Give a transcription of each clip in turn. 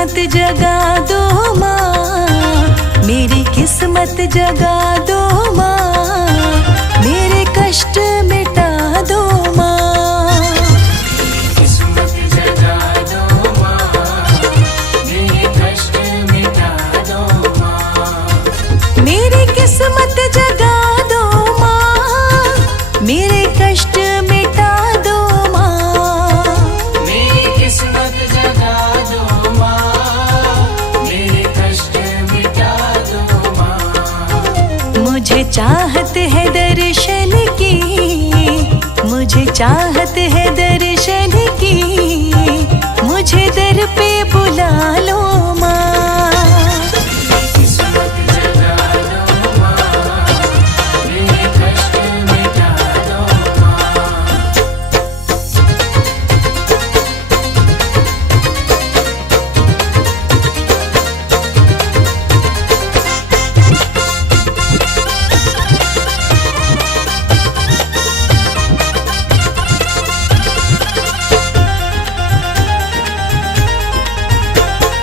किस्मत जगा दो माँ, मेरी किस्मत जगा दो माँ, मेरे कष्ट मिटा दो माँ। किस्मत जगा दो माँ, मेरे कष्ट मिटा दो माँ। मेरी किस्मत जगा दो माँ, मेरे कष्ट मिटा दो माँ। मेरी किस्मत जगा दो माँ, मेरे कष्ट मिटा दो माँ। मुझे चाहत है दर्शन की, मुझे चाहत है दर्शन की, मुझे दर पे बुला लो माँ। किस्मत जगा दो माँ, मेरे कष्ट मिटा दो माँ।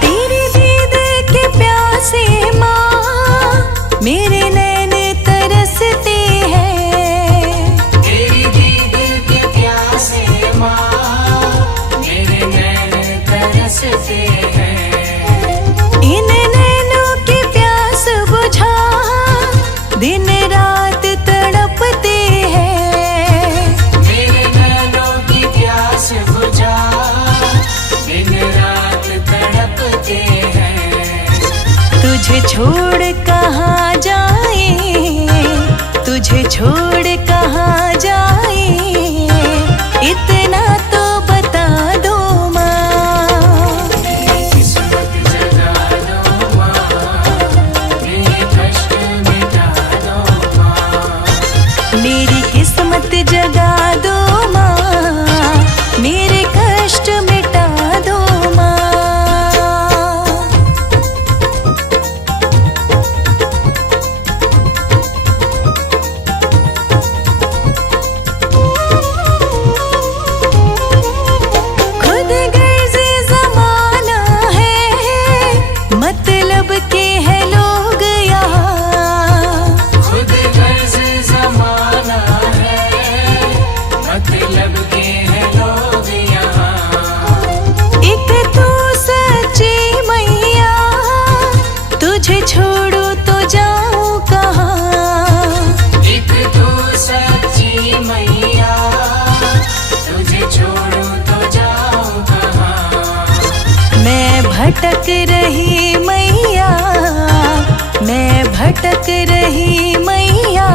तेरे दीद के प्यासे माँ, मेरे नैन तरसते हैं। तेरी दीद के प्यासे माँ, मेरे नैन तरसते हैं। इन नैनों की प्यास बुझा, दिन रात तड़पते हैं। मेरे नैनों की प्यास बुझा, दिन रात तड़पते हैं। तुझे छोड़ कहाँ जाए, तुझे छोड़ कहाँ जाए, इतना तो बता दो माँ। किस्मत जगा दो माँ, मेरे कष्ट मिटा दो माँ। मेरी किस्मत जगा दो माँ, मेरे कष्ट मिटा दो माँ। खुद गर्ज़े ज़माना है, मतलब के हैं लोग यहाँ। खुद गर्ज़ ज़माना है, मतलब के हैं लोग यहाँ। एक तू सच्ची मैया, तुझे छोड़ो तो जाऊं कहाँ। एक तू सच्ची मैया, तुझे छोड़ो तो जाऊं कहाँ। मैं भटक रही मैया, मैं भटक रही मैया,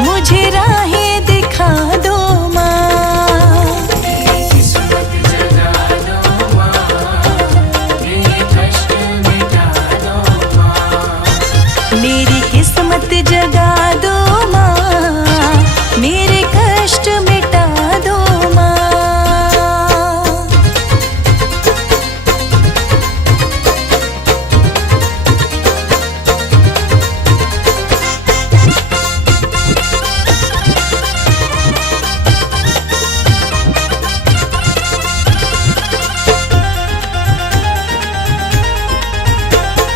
मुझे राहें दिखा दो माँ। किस्मत जगा दो माँ, मेरे कष्ट मिटा दो माँ। मेरी किस्मत जगा दो माँ, मेरे कष्ट मिटा दो माँ।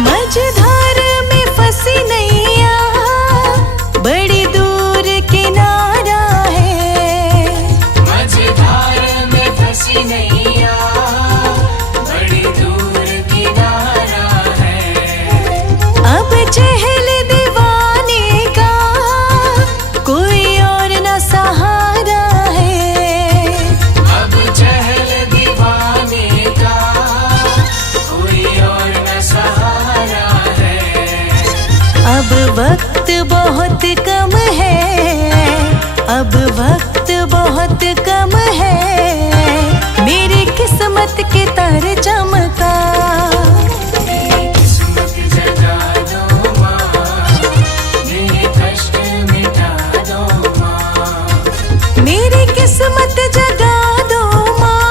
मझधार में फंसी नैया, बड़ी दूर किनारा है। मझधार में फंसी नैया, बड़ी दूर किनारा है। अब चहल दीवाने का कोई और न सहारा है। अब चहल दीवाने का कोई और न सहारा है। अब वक्त बहुत कम है, अब वक्त बहुत कम है, मेरी किस्मत के तारे चमका। किस्मत जगा दो माँ, मेरे कष्ट मिटा दो माँ। मेरी किस्मत जगा दो माँ,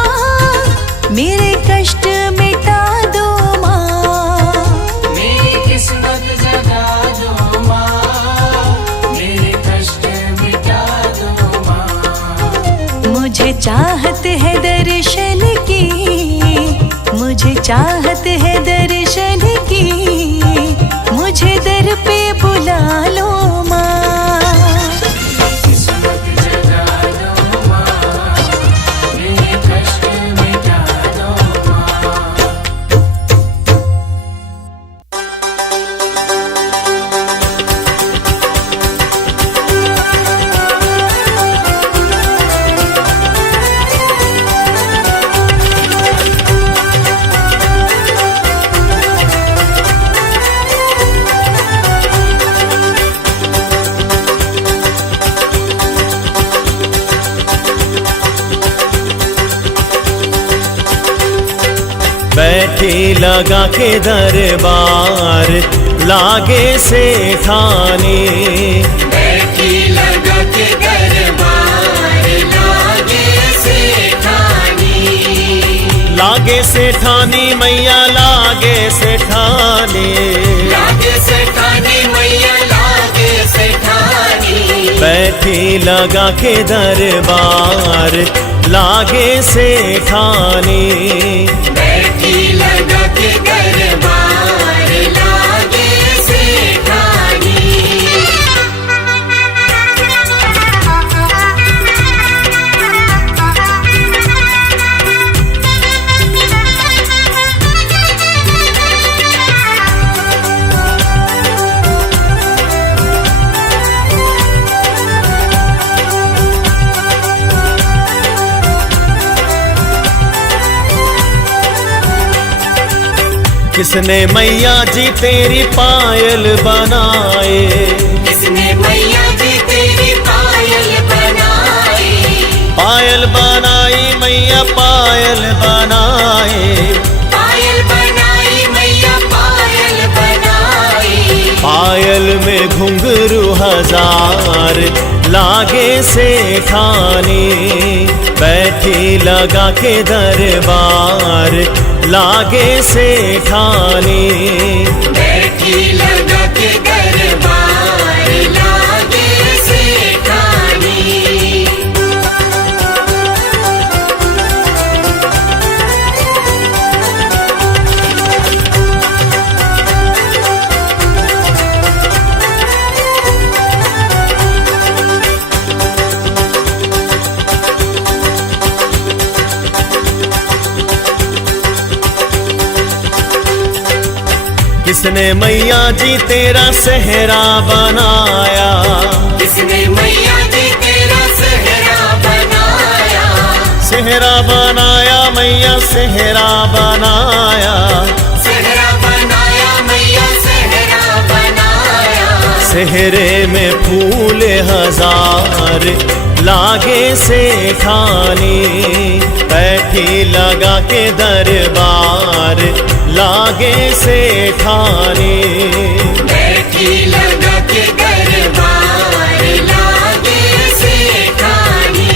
मेरे कष्ट मिटा दो माँ। मेरी किस्मत जगा दो माँ, मेरे कष्ट मिटा दो माँ। मुझे चाहत है दर्शन की, मुझे चाहत है दर्शन की, मुझे दर पे बुला लो माँ। किस्मत जगा दो माँ, मेरे कष्ट मिटा दो माँ। बैठी लगा के दरबार लागे सेठानी, बैठी लगा के दरबार लागे सेठानी। लागे सेठानी मैया लागे सेठानी, लागे सेठानी मैया लागे सेठानी। बैठी लगा के दरबार लागे सेठानी, बैठी लगा के दरबार लागे सेठानी। किसने मैया जी तेरी पायल बनाए, किसने मैया जी तेरी पायल बनाई। पायल बनाई मैया पायल बनाए, पायल बनाई मैया पायल बनाई। पायल में घुंघरू हजार लागे सेठानी, बैठी लगा के दरबार लागे सेठानी, बैठी लगा के दरबार लागे सेठानी। किसने मैया जी तेरा सेहरा बनाया, किसने मैया जी तेरा सेहरा बनाया। सेहरा बनाया मैया सेहरा बनाया, सेहरा बनाया मैया सेहरा बनाया। सेहरे में फूल हजार लागे सेठानी, बैठी लगा के दरबार लागे सेठानी, बैठी लगा के दरबार लागे सेठानी।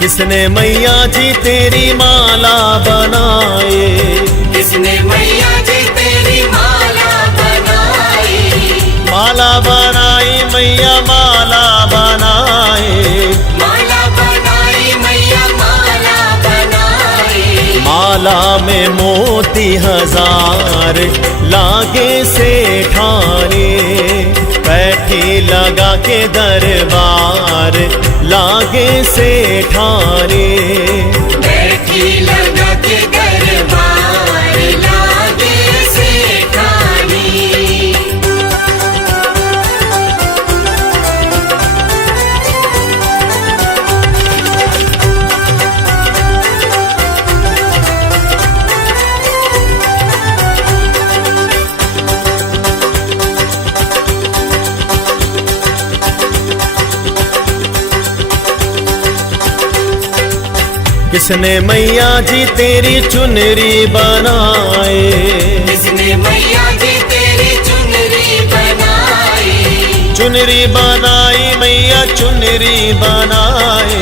किसने मैया जी तेरी माला बनाए, किसने मैया जी तेरी माला बनाई। माला बनाई मैया माला बनाए, माला बनाई मैया माला बनाई। माला में मोती हजार लागे सेठानी, बैठी लगा के दरबार लागे सेठानी, बैठी लगा के दरबार लागे सेठानी। किसने मैया जी तेरी चुनरी बनाए, किसने मैया जी तेरी चुनरी बनाई। चुनरी बनाई मैया चुनरी बनाए,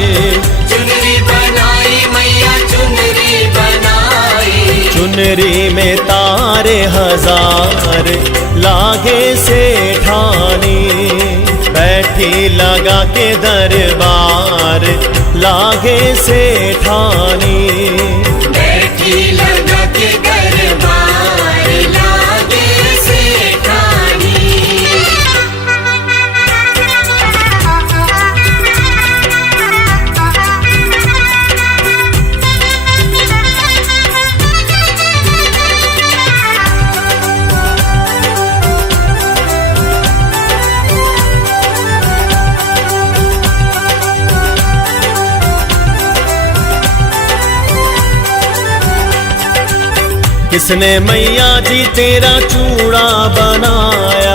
चुनरी बनाई मैया चुनरी बनाई। चुनरी में तारे हजार लागे सेठानी, बैठी लगा के दरबार लागे सेठानी। बैठी लगा के दरबार लागे सेठानी। किसने मैया जी तेरा चूड़ा बनाया,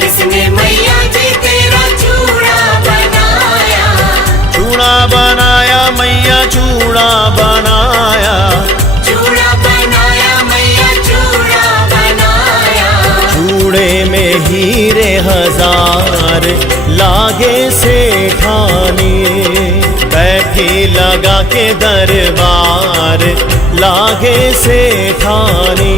किसने मैया जी तेरा चूड़ा बनाया। चूड़ा बनाया मैया चूड़ा बनाया, चूड़ा बनाया मैया चूड़ा बनाया। चूड़े में हीरे हजार लागे सेठानी, बैठी लगा के दरबार लागे सेठानी।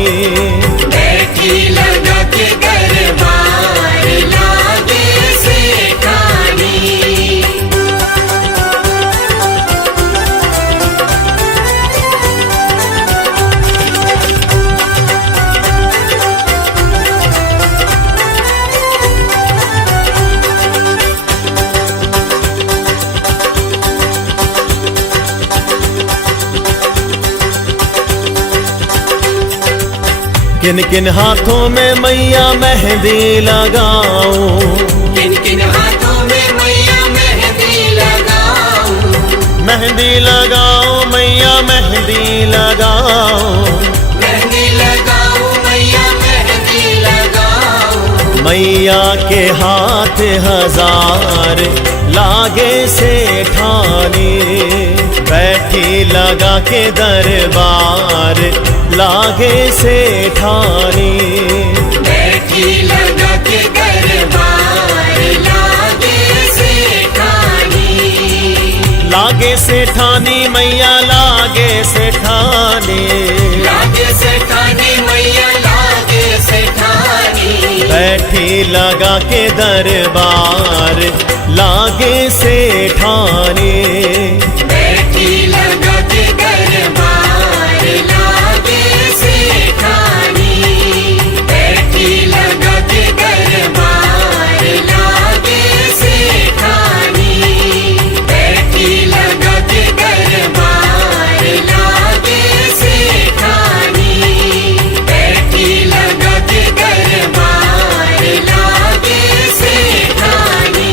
बैठी लगा के दरबार लागे सेठानी। किन किन हाथों में मैया मेहंदी लगाऊं, किन किन हाथों में मैया मेहंदी लगाऊं। मेहंदी लगाओ मैया मेहंदी लगाओ, मेहंदी लगाऊं मैया मेहंदी लगाऊं। मैया के हाथ हजार लागे सेठानी, बैठी लगा के दरबार लागे सेठानी। बैठी लगा के दरबार लागे सेठानी। लागे सेठानी मैया लागे सेठानी, लागे सेठानी मैया लागे सेठानी। बैठी लगा के दरबार लागे सेठानी। बैठी लगा के दरबार लागे सेठानी। बैठी लगा के दरबार लागे सेठानी। बैठी लगा के दरबार लागे सेठानी। बैठी लगा के दरबार लागे सेठानी।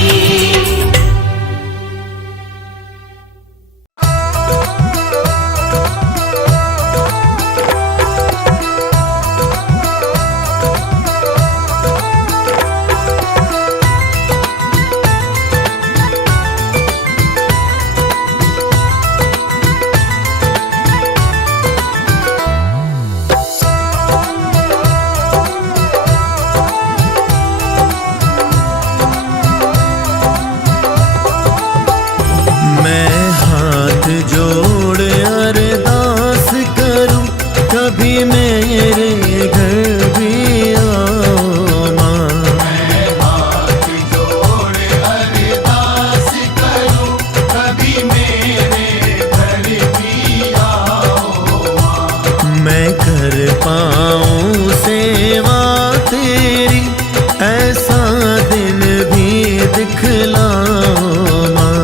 मैं हाथ जोड़ अरदास करूं, कभी मेरे घर भी आओ माँ। मैं हाथ जोड़ अरदास करूं, कभी मेरे घर भी आओ माँ। मैं कर पाऊं सेवा तेरी, ऐसा दिन भी दिखलाओ माँ।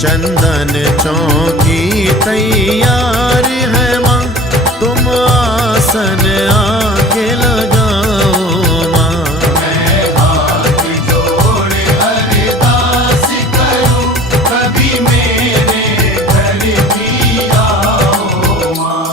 चंदन चौकी तैयार है माँ, तुम आसन आके लगाओ माँ। मैं हाथ जोड़ अरदास करूं, कभी मेरे घर भी आओ माँ।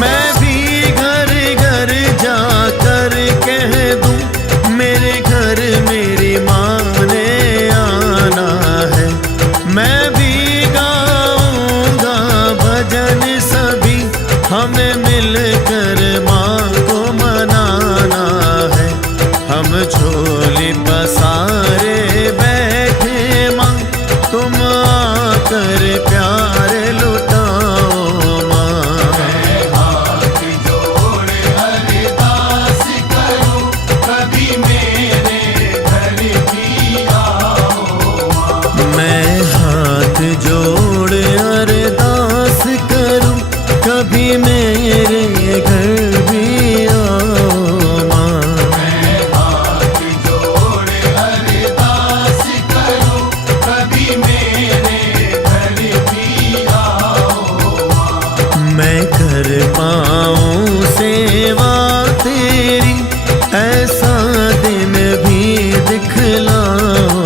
मैं भी घर घर जाकर कह दूं, मेरे घर मेरी माँ ने आना है। मैं भी गाऊंगा भजन सभी, हमें मिलकर माँ को मनाना है। हम झोली पसारे बैठे माँ, तुम आकर प्यार लुटाओ माँ। मैं हाथ जोड़ अरदास करूं, कभी मेरे घर भी आओ माँ। मैं हाथ जोड़ अरदास करूं, कभी मेरे घर भी आओ माँ। मैं हाथ जोड़ अरदास करूं, कभी मेरे घर भी आओ माँ। मैं कर पाऊं सेवा तेरी, ऐसा दिन भी दिखलाओ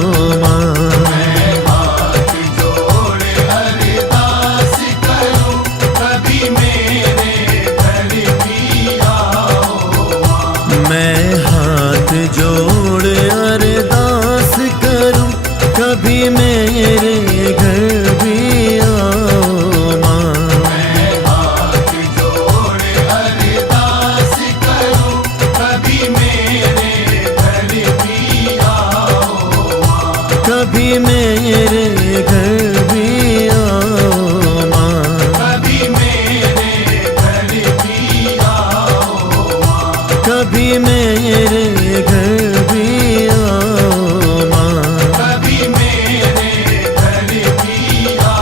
माँ। मैं हाथ जोड़ अरदास करूं, कभी मेरे घर भी आओ माँ। मैं हाथ जोड़ अरदास करूं, कभी मेरे घर भी आओ माँ। मैं हाथ जोड़ अरदास करूं, कभी मेरे घर भी आओ माँ। कभी मेरे घर भी आओ माँ। कभी मेरे घर भी आओ माँ। कभी मेरे घर भी आओ माँ। कभी मेरे घर भी आओ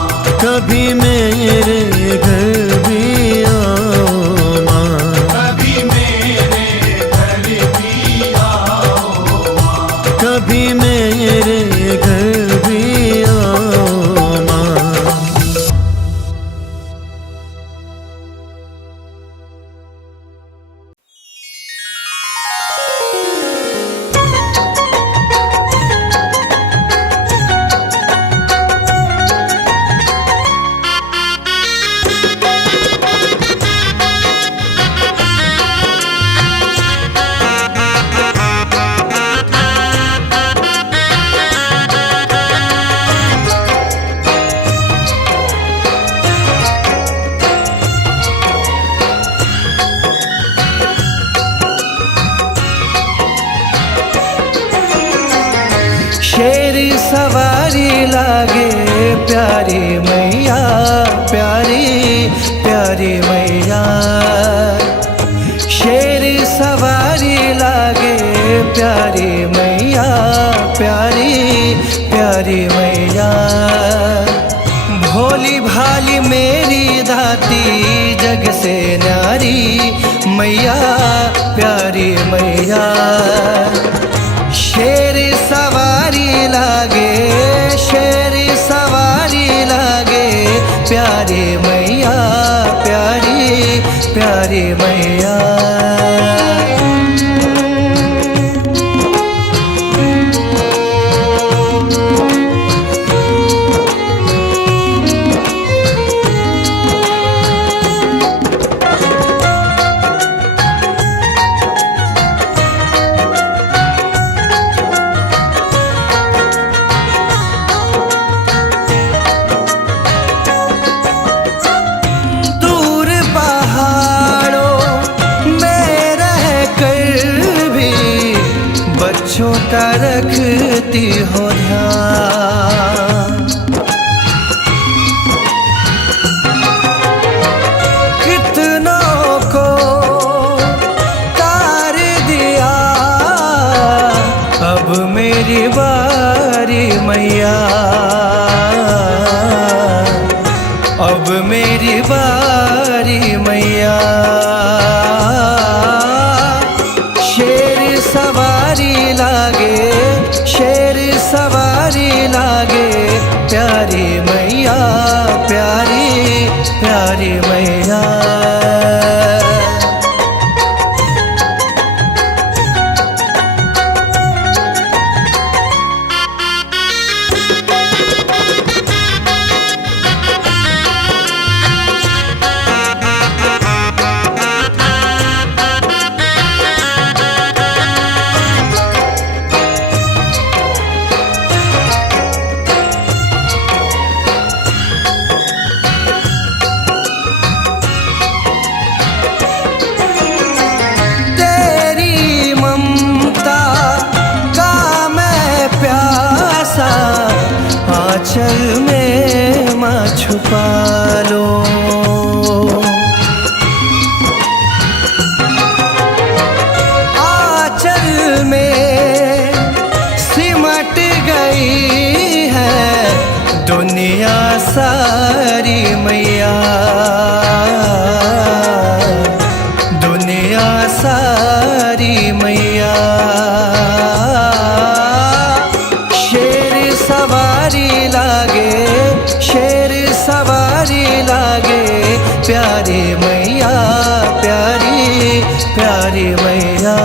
माँ। कभी मेरे घर भी आओ माँ। कभी मेरे घर भी आओ माँ। कभी मेरे घर भी आओ माँ। शेर सवारी लागे प्यारी मैया, प्यारी प्यारी मैया। शेर सवारी लागे प्यारी मैया, प्यारी प्यारी मैया। भोली भाली मेरी दाती जग से न्यारी मैया, प्यारी मैया। शेर सवारी लागे, शेर सवारी लागे प्यारी मैया, प्यारी प्यारी मैया। बच्चों का रखती हो ध्यान। बारी मैया। शेर सवारी लागे, शेर सवारी लागे, प्यारी मैया, प्यारी प्यारी मैया। आंचल में माँ छुपा लो, आंचल में सिमट गई है दुनिया सारी मैया, दुनिया सारी मैया। सवारी लागे, शेर सवारी लागे, प्यारी मैया, प्यारी प्यारी मैया।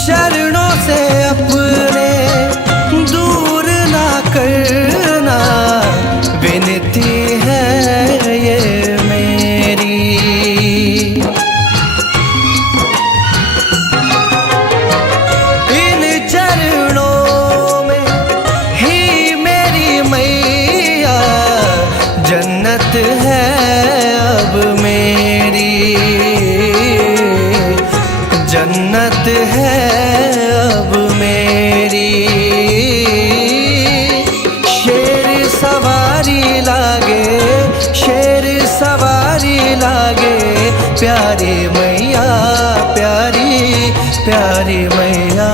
चरणों से अपने दूर ना करना, विनती है ये मेरी। इन चरणों में ही मेरी मैया, जन्नत है अब मेरी, जन्नत है अब मेरी। शेर सवारी लागे, शेर सवारी लागे, प्यारी मैया, प्यारी प्यारी मैया।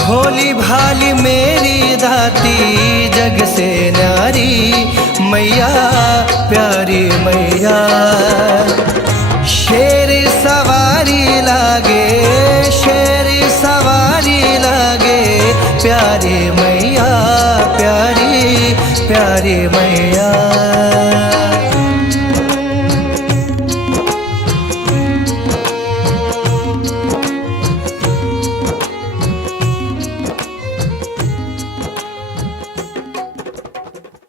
भोली भाली मेरी दाती, जग से न्यारी मैया, प्यारी मैया। शेर सवारी लागे, शेर सवारी लागे, प्यारी मैया, प्यारी प्यारी मैया।